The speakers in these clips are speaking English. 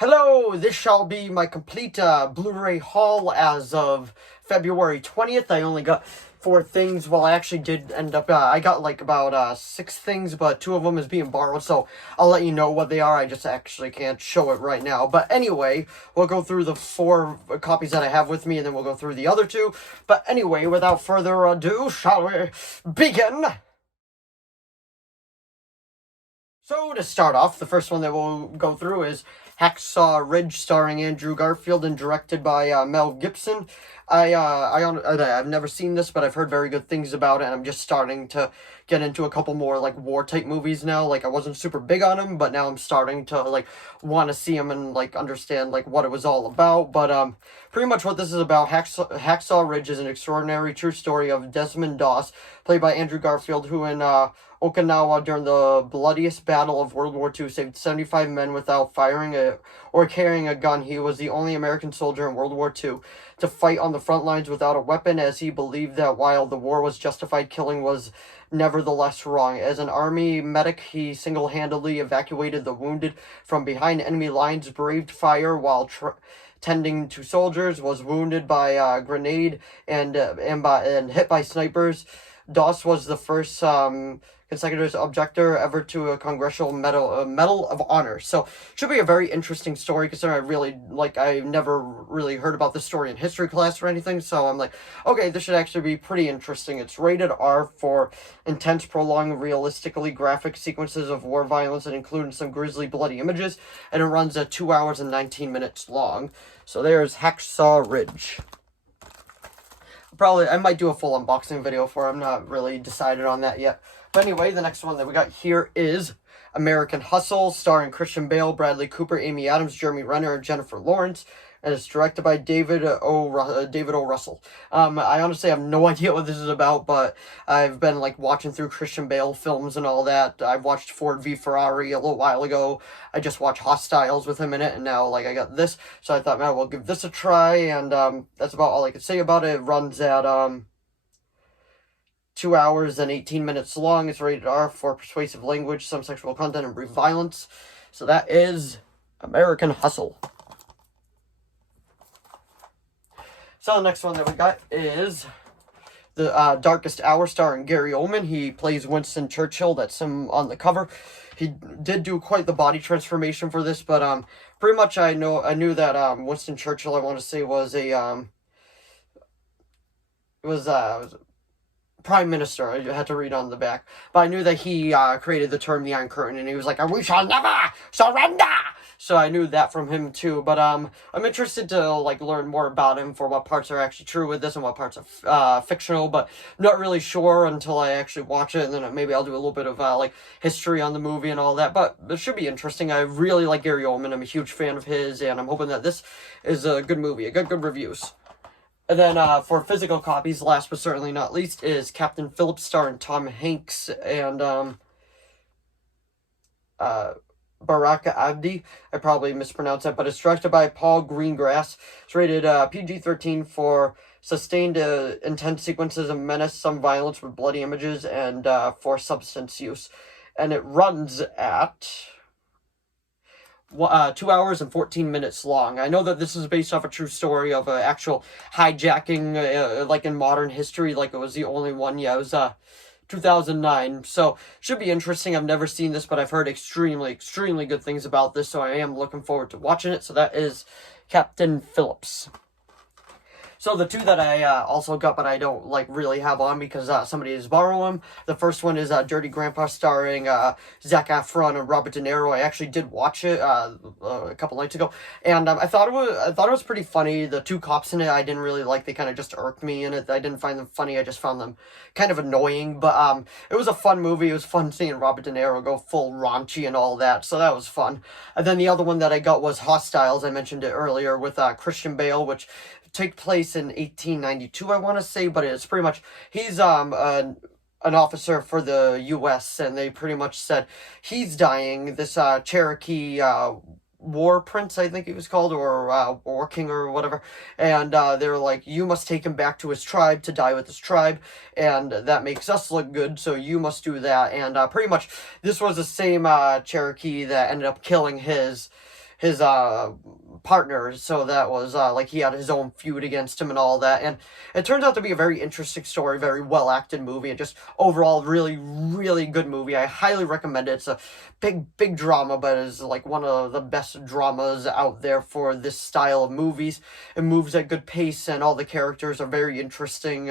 Hello, this shall be my complete Bluray haul as of February 20th. I only got 4 things. Well, I actually did end up, I got like about 6 things, but 2 of them is being borrowed, so I'll let you know what they are. I just actually can't show it right now. But anyway, we'll go through the 4 copies that I have with me, and then we'll go through the other 2. But anyway, without further ado, shall we begin? So, to start off, the first one that we'll go through is Hacksaw Ridge, starring Andrew Garfield and directed by Mel Gibson. I've never seen this, but I've heard very good things about it, and I'm just starting to get into a couple more, like, war-type movies now. Like, I wasn't super big on them, but now I'm starting to, like, want to see them and, like, understand, like, what it was all about. But, pretty much what this is about, Hacksaw Ridge is an extraordinary true story of Desmond Doss, played by Andrew Garfield, who in, Okinawa during the bloodiest battle of World War II saved 75 men without firing or carrying a gun. He was the only American soldier in World War II to fight on the front lines without a weapon, as he believed that while the war was justified, killing was nevertheless wrong. As an army medic, he single-handedly evacuated the wounded from behind enemy lines, braved fire while tending to soldiers, was wounded by a grenade and hit by snipers. Doss was the first consecutive objector ever to a Congressional Medal of Honor. So, should be a very interesting story, considering I never really heard about this story in history class or anything, so I'm like, okay, this should actually be pretty interesting. It's rated R for intense, prolonged, realistically graphic sequences of war violence and including some grisly, bloody images, and it runs at 2 hours and 19 minutes long. So there's Hacksaw Ridge. I might do a full unboxing video for it. I'm not really decided on that yet. But anyway, the next one that we got here is American Hustle, starring Christian Bale, Bradley Cooper, Amy Adams, Jeremy Renner, and Jennifer Lawrence. And it's directed by David O. Russell. I honestly have no idea what this is about, but I've been, like, watching through Christian Bale films and all that. I've watched Ford v Ferrari a little while ago. I just watched Hostiles with him in it, and now, like, I got this. So I thought, man, we'll give this a try, and that's about all I could say about it. It runs at 2 hours and 18 minutes long. It's rated R for persuasive language, some sexual content, and brief violence. So that is American Hustle. So the next one that we got is The Darkest Hour, starring Gary Oldman. He plays Winston Churchill. That's him on the cover. He did do quite the body transformation for this, but pretty much I knew that Winston Churchill, I want to say, was a Prime Minister. I had to read on the back, but I knew that he created the term the Iron Curtain, and he was like, "We shall never surrender." So I knew that from him too. But I'm interested to, like, learn more about him, for what parts are actually true with this and what parts are fictional. But not really sure until I actually watch it, and then maybe I'll do a little bit of like history on the movie and all that. But it should be interesting. I really like Gary Oldman. I'm a huge fan of his, and I'm hoping that this is a good movie. It got good reviews. And then for physical copies, last but certainly not least, is Captain Phillips, starring Tom Hanks and Baraka Abdi. I probably mispronounced that, but it's directed by Paul Greengrass. It's rated PG-13 for sustained intense sequences of menace, some violence with bloody images, and for substance use. And it runs at 2 hours and 14 minutes long. I know that this is based off a true story of an actual hijacking, like in modern history, like it was the only one. Yeah, it was 2009, so should be interesting. I've never seen this, but I've heard extremely good things about this, so I am looking forward to watching it. So that is Captain Phillips. So the 2 that I also got, but I don't, like, really have on because somebody is borrowing them. The first one is Dirty Grandpa, starring Zac Efron and Robert De Niro. I actually did watch it a couple nights ago, and I thought it was pretty funny. The 2 cops in it I didn't really like. They kind of just irked me in it. I didn't find them funny. I just found them kind of annoying. But it was a fun movie. It was fun seeing Robert De Niro go full raunchy and all that. So that was fun. And then the other one that I got was Hostiles. I mentioned it earlier, with Christian Bale, which take place in 1892, I want to say, but it's pretty much, he's an officer for the U.S., and they pretty much said he's dying. This Cherokee war prince, I think he was called, or war king or whatever, and they're like, you must take him back to his tribe to die with his tribe, and that makes us look good, so you must do that. And pretty much this was the same Cherokee that ended up killing his his partner, so that was like he had his own feud against him and all that, and it turns out to be a very interesting story, very well acted movie, and just overall really, really good movie. I highly recommend it. It's a big drama, but it's like one of the best dramas out there for this style of movies. It moves at good pace, and all the characters are very interesting.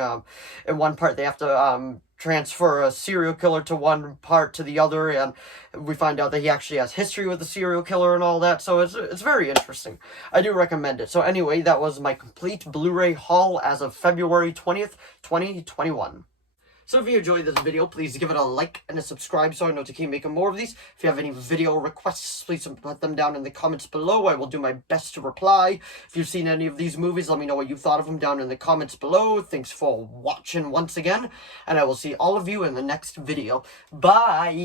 In one part they have to transfer a serial killer to one part to the other, and we find out that he actually has history with the serial killer and all that, so it's very interesting. I do recommend it. So anyway, that was my complete Blu-ray haul as of February 20th, 2021. So if you enjoyed this video, please give it a like and a subscribe so I know to keep making more of these. If you have any video requests, please put them down in the comments below. I will do my best to reply. If you've seen any of these movies, let me know what you thought of them down in the comments below. Thanks for watching once again, and I will see all of you in the next video. Bye!